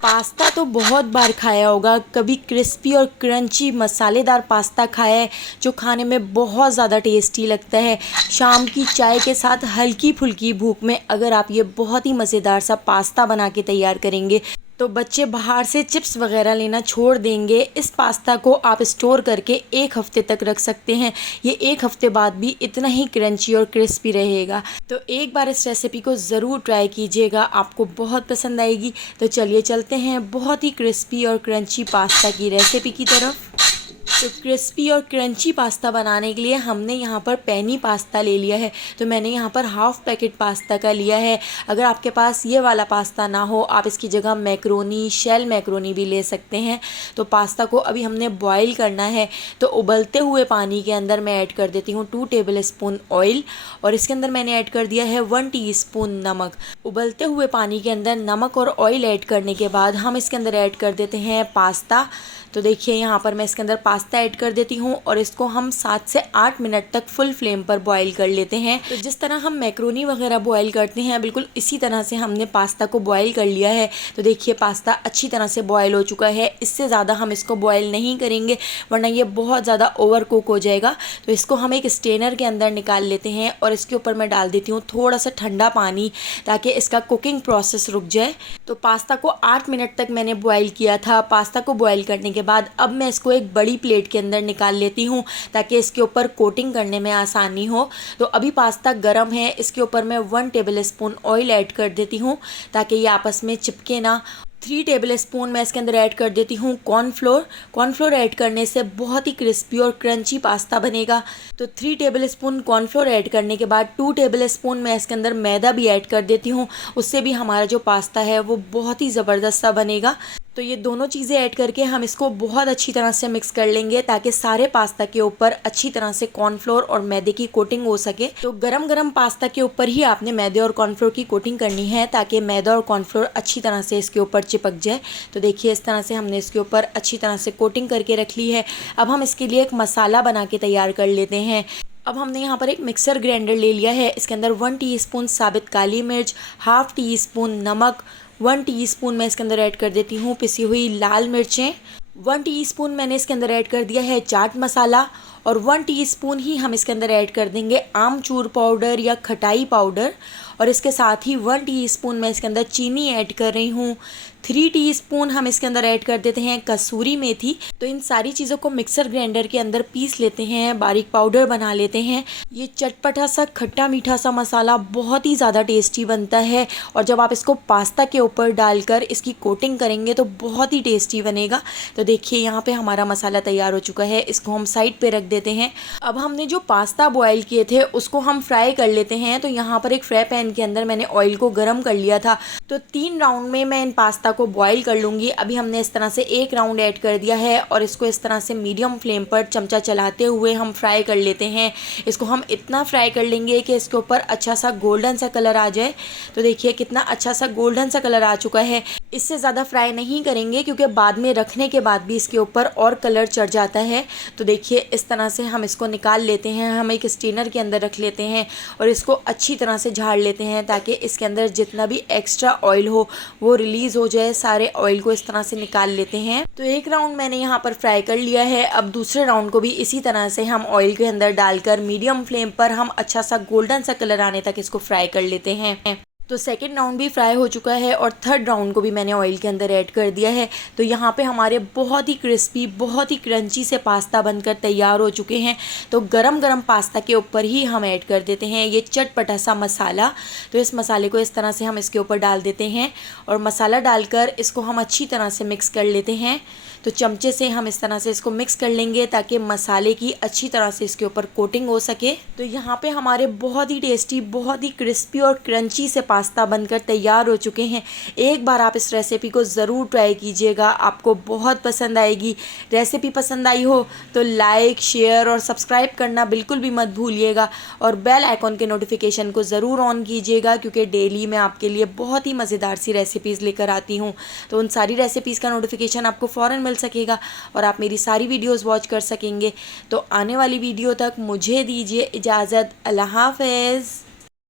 Pasta तो बहुत बार खाया होगा, कभी क्रिस्पी और क्रंची मसालेदार पास्ता खाया है जो खाने में बहुत ज़्यादा टेस्टी लगता है। शाम की चाय के साथ हल्की फुल्की भूख में अगर आप ये बहुत ही मज़ेदार सा पास्ता बना के तैयार करेंगे तो बच्चे बाहर से चिप्स वगैरह लेना छोड़ देंगे। इस पास्ता को आप स्टोर करके 1 हफ्ते तक रख सकते हैं। ये 1 हफ्ते बाद भी इतना ही क्रंची और क्रिस्पी रहेगा। तो एक बार इस रेसिपी को ज़रूर ट्राई कीजिएगा, आपको बहुत पसंद आएगी। तो चलिए चलते हैं बहुत ही क्रिस्पी और क्रंची पास्ता की रेसिपी की तरफ। तो क्रिस्पी और क्रंची पास्ता बनाने के लिए हमने यहाँ पर पेनी पास्ता ले लिया है। तो मैंने यहाँ पर हाफ़ पैकेट पास्ता का लिया है। अगर आपके पास ये वाला पास्ता ना हो, आप इसकी जगह मैक्रोनी, शेल मैक्रोनी भी ले सकते हैं। तो पास्ता को अभी हमने बॉईल करना है। तो उबलते हुए पानी के अंदर मैं ऐड कर देती हूँ 2 टेबल स्पून ऑयल, और इसके अंदर मैंने ऐड कर दिया है 1 टीस्पून नमक। उबलते हुए पानी के अंदर नमक और ऑयल ऐड करने के बाद हम इसके अंदर ऐड कर देते हैं पास्ता। तो देखिए यहाँ पर मैं इसके अंदर पास्ता ऐड कर देती हूँ और इसको हम 7 से 8 मिनट तक फुल फ्लेम पर बॉईल कर लेते हैं। तो जिस तरह हम मैक्रोनी वगैरह बॉईल करते हैं, बिल्कुल इसी तरह से हमने पास्ता को बॉईल कर लिया है। तो देखिए पास्ता अच्छी तरह से बॉईल हो चुका है। इससे ज़्यादा हम इसको बॉईल नहीं करेंगे वरना ये बहुत ज़्यादा ओवर कुक हो जाएगा। तो इसको हम एक स्ट्रेनर के अंदर निकाल लेते हैं और इसके ऊपर मैं डाल देती हूँ थोड़ा सा ठंडा पानी, ताकि इसका कुकिंग प्रोसेस रुक जाए। तो पास्ता को 8 मिनट तक मैंने बॉईल किया था। पास्ता को बॉईल करने के बाद अब मैं इसको एक बड़ी प्लेट के अंदर निकाल लेती हूँ ताकि इसके ऊपर कोटिंग करने में आसानी हो। तो अभी पास्ता गर्म है, इसके ऊपर मैं 1 टेबल स्पून ऑयल ऐड कर देती हूँ ताकि ये आपस में चिपके ना। 3 टेबल स्पून मैं इसके अंदर ऐड कर देती हूँ कॉर्नफ्लोर। कॉर्नफ्लोर ऐड करने से बहुत ही क्रिस्पी और क्रंची पास्ता बनेगा। तो 3 टेबल स्पून कॉर्नफ्लोर ऐड करने के बाद 2 टेबल स्पून मैं इसके अंदर मैदा भी ऐड कर देती हूँ। उससे भी हमारा जो पास्ता है वो बहुत ही ज़बरदस्त सा बनेगा। तो ये दोनों चीज़ें ऐड करके हम इसको बहुत अच्छी तरह से मिक्स कर लेंगे ताकि सारे पास्ता के ऊपर अच्छी तरह से कॉर्नफ्लोर और मैदे की कोटिंग हो सके। तो गरम गरम पास्ता के ऊपर ही आपने मैदे और कॉर्नफ्लोर की कोटिंग करनी है ताकि मैदा और कॉर्नफ्लोर अच्छी तरह से इसके ऊपर चिपक जाए। तो देखिए इस तरह से हमने इसके ऊपर अच्छी तरह से कोटिंग करके रख ली है। अब हम इसके लिए एक मसाला बना के तैयार कर लेते हैं। अब हमने यहाँ पर एक मिक्सर ग्राइंडर ले लिया है। इसके अंदर 1 टीस्पून साबित काली मिर्च, हाफ़ टीस्पून नमक, 1 टीस्पून मैं इसके अंदर ऐड कर देती हूँ पिसी हुई लाल मिर्चें, 1 टीस्पून मैंने इसके अंदर ऐड कर दिया है चाट मसाला, और 1 टीस्पून ही हम इसके अंदर ऐड कर देंगे आमचूर पाउडर या खटाई पाउडर। और इसके साथ ही 1 टीस्पून मैं इसके अंदर चीनी ऐड कर रही हूँ। 3 टीस्पून हम इसके अंदर ऐड कर देते हैं कसूरी मेथी। तो इन सारी चीज़ों को मिक्सर ग्राइंडर के अंदर पीस लेते हैं, बारीक पाउडर बना लेते हैं। ये चटपटा सा खट्टा मीठा सा मसाला बहुत ही ज़्यादा टेस्टी बनता है, और जब आप इसको पास्ता के ऊपर डालकर इसकी कोटिंग करेंगे तो बहुत ही टेस्टी बनेगा। तो देखिए यहाँ पे हमारा मसाला तैयार हो चुका है। इसको हम साइड पे रख देते हैं। अब हमने जो पास्ता बॉयल किए थे उसको हम फ्राई कर लेते हैं। तो यहाँ पर एक फ्राई पैन के अंदर मैंने ऑयल को गर्म कर लिया था। तो 3 राउंड में मैं इन पास्ता को बॉईल कर लूँगी। अभी हमने इस तरह से 1 राउंड ऐड कर दिया है और इसको इस तरह से मीडियम फ्लेम पर चमचा चलाते हुए हम फ्राई कर लेते हैं। इसको हम इतना फ्राई कर लेंगे कि इसके ऊपर अच्छा सा गोल्डन सा कलर आ जाए। तो देखिए कितना अच्छा सा गोल्डन सा कलर आ चुका है। इससे ज़्यादा फ्राई नहीं करेंगे क्योंकि बाद में रखने के बाद भी इसके ऊपर और कलर चढ़ जाता है। तो देखिए इस तरह से हम इसको निकाल लेते हैं। हम एक स्ट्रेनर के अंदर रख लेते हैं और इसको अच्छी तरह से झाड़ लेते हैं ताकि इसके अंदर जितना भी एक्स्ट्रा ऑयल हो वो रिलीज़ हो जाए। सारे ऑयल को इस तरह से निकाल लेते हैं। तो 1 राउंड मैंने यहाँ पर फ्राई कर लिया है। अब दूसरे राउंड को भी इसी तरह से हम ऑयल के अंदर डालकर मीडियम फ्लेम पर हम अच्छा सा गोल्डन सा कलर आने तक इसको फ्राई कर लेते हैं। तो सेकंड राउंड भी फ्राई हो चुका है और थर्ड राउंड को भी मैंने ऑयल के अंदर ऐड कर दिया है। तो यहाँ पे हमारे बहुत ही क्रिस्पी, बहुत ही क्रंची से पास्ता बनकर तैयार हो चुके हैं। तो गरम गरम पास्ता के ऊपर ही हम ऐड कर देते हैं ये चटपटा सा मसाला। तो इस मसाले को इस तरह से हम इसके ऊपर डाल देते हैं और मसाला डालकर इसको हम अच्छी तरह से मिक्स कर लेते हैं। तो चमचे से हम इस तरह से इसको मिक्स कर लेंगे ताकि मसाले की अच्छी तरह से इसके ऊपर कोटिंग हो सके। तो यहाँ पे हमारे बहुत ही टेस्टी, बहुत ही क्रिस्पी और क्रंची से पास्ता बनकर तैयार हो चुके हैं। एक बार आप इस रेसिपी को ज़रूर ट्राई कीजिएगा, आपको बहुत पसंद आएगी। रेसिपी पसंद आई हो तो लाइक, शेयर और सब्सक्राइब करना बिल्कुल भी मत भूलिएगा, और बेल आइकॉन के नोटिफिकेशन को ज़रूर ऑन कीजिएगा क्योंकि डेली मैं आपके लिए बहुत ही मज़ेदार सी रेसिपीज़ लेकर आती हूँ। तो उन सारी रेसिपीज़ का नोटिफिकेशन आपको फ़ौरन मिल सकेगा और आप मेरी सारी वीडियोज़ वॉच कर सकेंगे। तो आने वाली वीडियो तक मुझे दीजिए इजाज़त। अल्लाह हाफ़िज़।